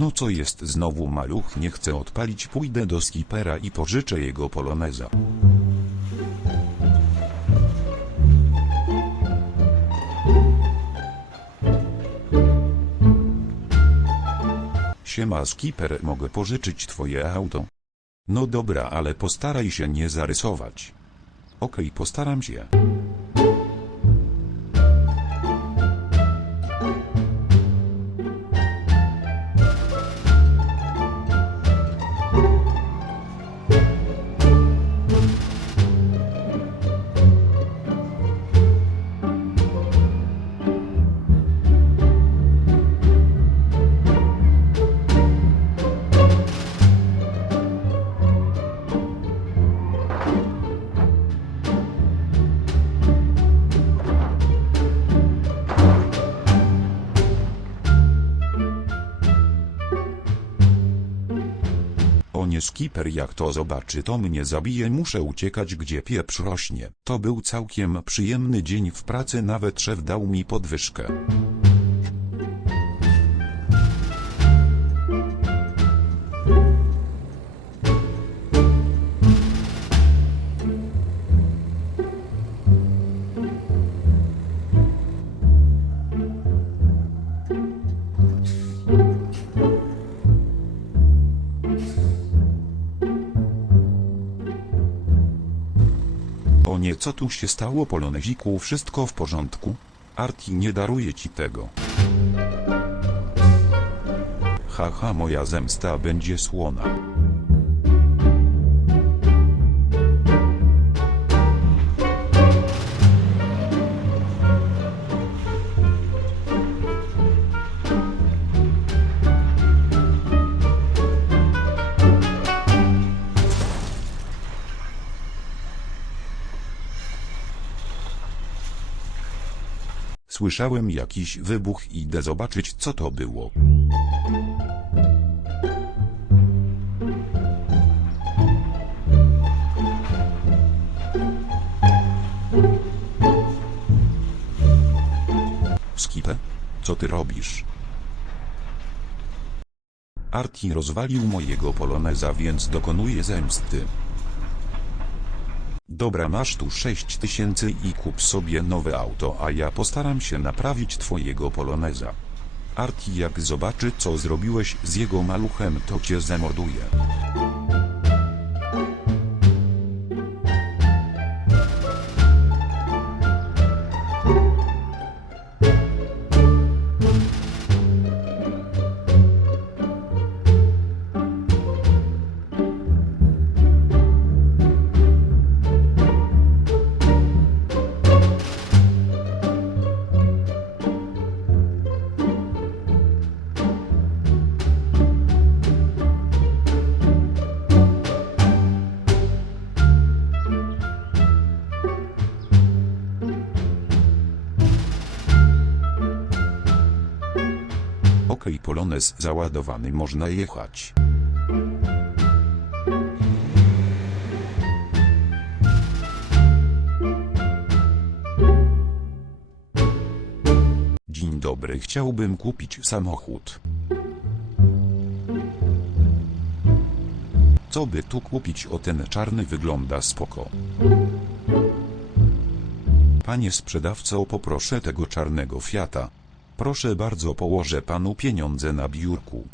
No co jest znowu maluch nie chce odpalić pójdę do skipera i pożyczę jego poloneza. Siema skipper mogę pożyczyć twoje auto? No dobra ale postaraj się nie zarysować. Okej postaram się. O nie skipper jak to zobaczy to mnie zabije muszę uciekać gdzie pieprz rośnie. To był całkiem przyjemny dzień w pracy nawet szef dał mi podwyżkę. O nie co tu się stało poloneziku wszystko w porządku? Arti nie daruje ci tego. Haha moja zemsta będzie słona. Słyszałem jakiś wybuch idę zobaczyć co to było. Skipę? Co ty robisz? Arti rozwalił mojego poloneza, więc dokonuje zemsty. Dobra masz tu 6 tysięcy i kup sobie nowe auto, a ja postaram się naprawić twojego poloneza. Arti jak zobaczy co zrobiłeś z jego maluchem to cię zamorduje. Polonez załadowany można jechać. Dzień dobry chciałbym kupić samochód. Co by tu kupić o ten czarny wygląda spoko. Panie sprzedawco poproszę tego czarnego Fiata. Proszę bardzo położę panu pieniądze na biurku.